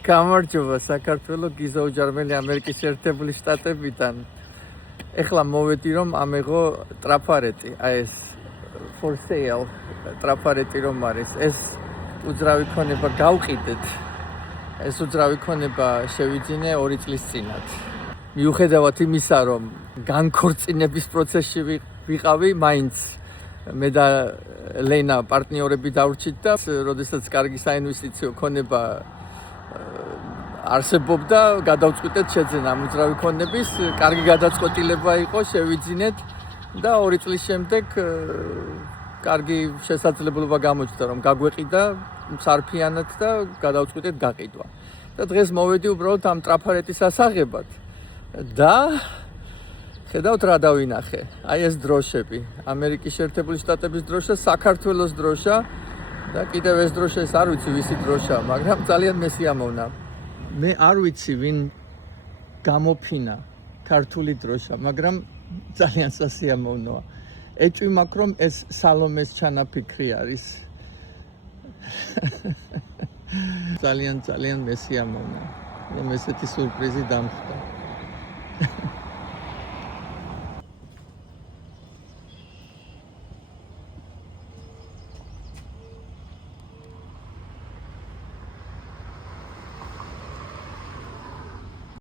გამარჯობა საქართველო, გიზა უჯარმელი ამერიკის შეერთებული შტატებიდან. ეხლა მოვედი რომ ამეღო ტრაფარეტი, აი ეს for sale ტრაფარეტი რომ არის, ეს უძრავი ქონება გავყიდეთ. ეს უძრავი ქონება შევიძინე 2 წლის წინათ. მიუხედავად იმისა, რომ განქორწინების პროცესში ვიყავი, მაინც მე და ლენა პარტნიორები დავრჩით და როდესაც კარგი საინვესტიციო ქონება არსებობდა, გადავწყვიტეთ შეძენა ამ უძრავი ქონების, კარგი გადაწყვეტილება იყო, შევიძინეთ და 2 წლის შემდეგ კარგი შესაძლებლობა გამოჩნდა, რომ გაგვეყიდა სარფიანად და გადავწყვიტეთ გაყიდვა. და დღეს მოვედი უბრალოდ ამ ტრაფარეტის ასაღებად და ხედავთ რა დავინახე. აი ეს დროშები, ამერიკის შეერთებული შტატების დროშა, საქართველოს დროშა და კიდევ ეს დროშა ეს არ ვიცი ვისი დროშაა, მაგრამ ძალიან მესიამოვნა. მე არ ვიცი ვინ გამოფინა ქართული დროშა, მაგრამ ძალიან სასიამოვნოა. ეჭვი მაქვს რომ ეს სალომეს ჩანაფიქრი არის. ძალიან მესიამოვნა, რომ ესეთი სურპრიზი დამხვდა.